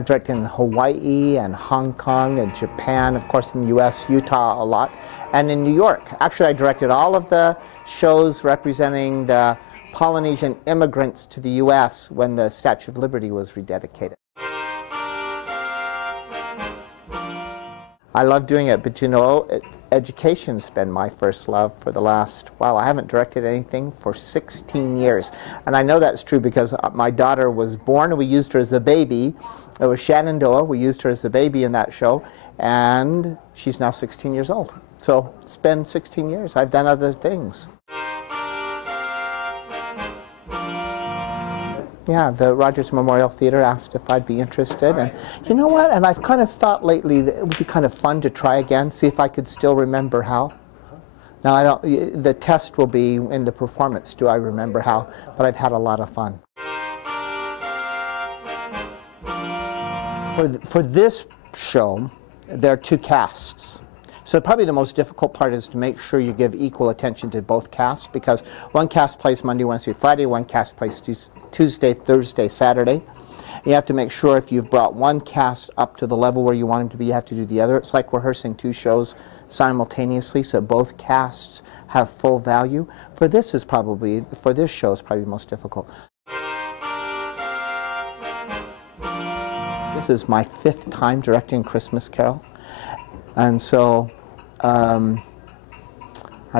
I've directed in Hawaii and Hong Kong and Japan, of course in the US, Utah a lot, and in New York. Actually, I directed all of the shows representing the Polynesian immigrants to the US when the Statue of Liberty was rededicated. I love doing it, but you know, education's been my first love for the last, wow, I haven't directed anything for 16 years. And I know that's true because my daughter was born and we used her as a baby. It was Shenandoah, we used her as a baby in that show, and she's now 16 years old. So it's been 16 years. I've done other things. Yeah, the Rodgers Memorial Theatre asked if I'd be interested, and you know what? And I've kind of thought lately that it would be kind of fun to try again, see if I could still remember how. Now, I don't. The test will be in the performance. Do I remember how? But I've had a lot of fun. For this show, there are two casts. So probably the most difficult part is to make sure you give equal attention to both casts, because one cast plays Monday, Wednesday, Friday, one cast plays Tuesday, Thursday, Saturday. You have to make sure if you've brought one cast up to the level where you want them to be, you have to do the other. It's like rehearsing two shows simultaneously, so both casts have full value. For this show is probably the most difficult. This is my 5th time directing Christmas Carol, and so I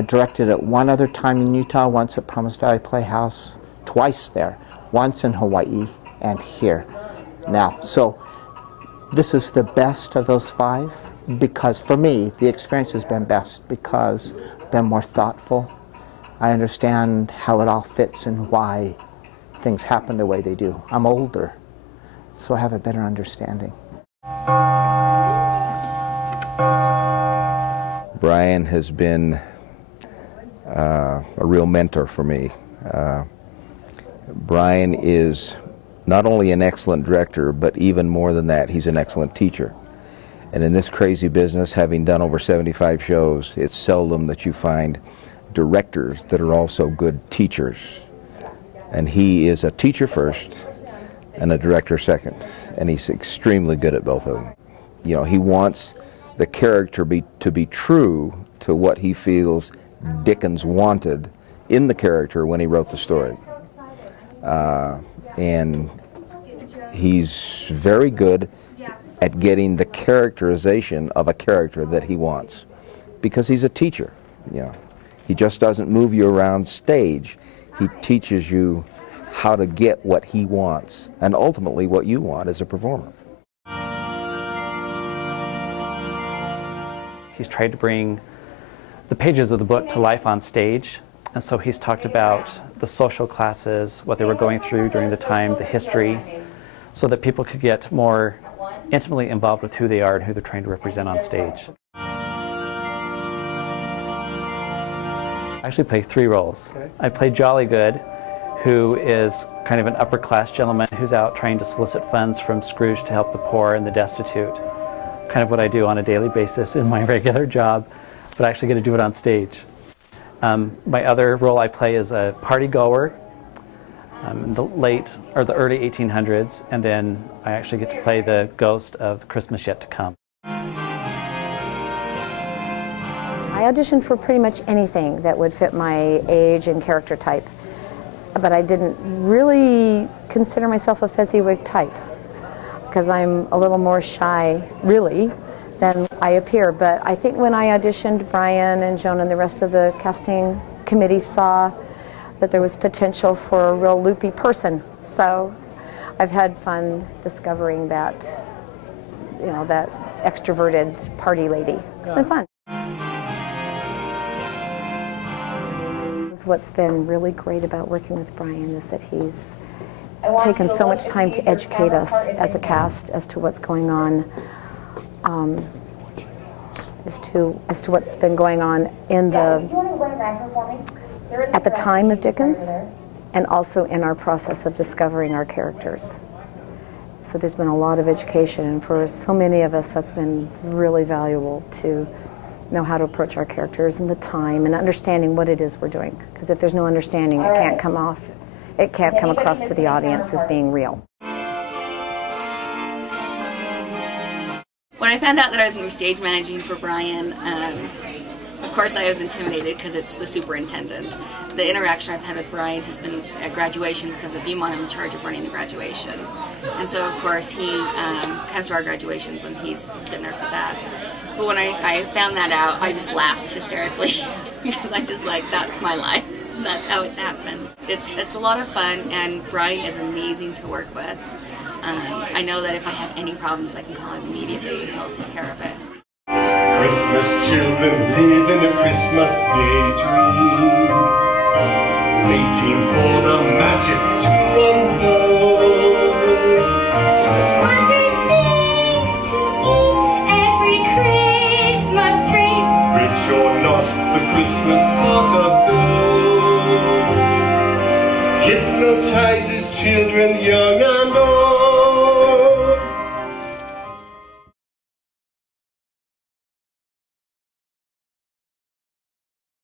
directed it one other time in Utah, once at Promise Valley Playhouse, twice there, once in Hawaii, and here. Now, so this is the best of those 5, because for me, the experience has been best because they're more thoughtful. I understand how it all fits and why things happen the way they do. I'm older, so I have a better understanding. Bryan has been a real mentor for me. Bryan is not only an excellent director, but even more than that, he's an excellent teacher. And in this crazy business, having done over 75 shows, it's seldom that you find directors that are also good teachers. And he is a teacher first and a director second, and he's extremely good at both of them. You know, he wants the character to be true to what he feels Dickens wanted in the character when he wrote the story. And he's very good at getting the characterization of a character that he wants, because he's a teacher. You know, he just doesn't move you around stage. He teaches you how to get what he wants, and ultimately what you want as a performer. He's tried to bring the pages of the book to life on stage, and so he's talked about the social classes, what they were going through during the time, the history, so that people could get more intimately involved with who they are and who they're trying to represent on stage. I actually play 3 roles. I play Jolly Good, who is kind of an upper-class gentleman who's out trying to solicit funds from Scrooge to help the poor and the destitute. Kind of what I do on a daily basis in my regular job, but I actually get to do it on stage. My other role I play is a party goer in the early 1800s, and then I actually get to play the ghost of Christmas Yet to Come. I auditioned for pretty much anything that would fit my age and character type, but I didn't really consider myself a Fezziwig type, because I'm a little more shy, really, than I appear. But I think when I auditioned, Bryan and Joan and the rest of the casting committee saw that there was potential for a real loopy person. So I've had fun discovering that, you know, that extroverted party lady. It's been fun. What's been really great about working with Bryan is that he's taken so much time to educate us as a cast as to what's going on, as to what's been going on in at the time of Dickens, and also in our process of discovering our characters. So there's been a lot of education, and for so many of us that's been really valuable to know how to approach our characters and the time and understanding what it is we're doing. Because if there's no understanding, it can't come off. It can't come across to the audience as being real. When I found out that I was going to be stage managing for Bryan, of course I was intimidated because it's the superintendent. The interaction I've had with Bryan has been at graduations because at Beaumont I'm in charge of running the graduation. And so of course he comes to our graduations and he's been there for that. But when I found that out, I just laughed hysterically because I'm just like, that's my life. That's how it happens. It's a lot of fun, and Bryan is amazing to work with. I know that if I have any problems, I can call him immediately and he'll take care of it. Christmas children live in a Christmas daydream, waiting for the magic to unfold. Wondrous things to eat, every Christmas treat. Rich or not, the Christmas part of those hypnotizes children young and old.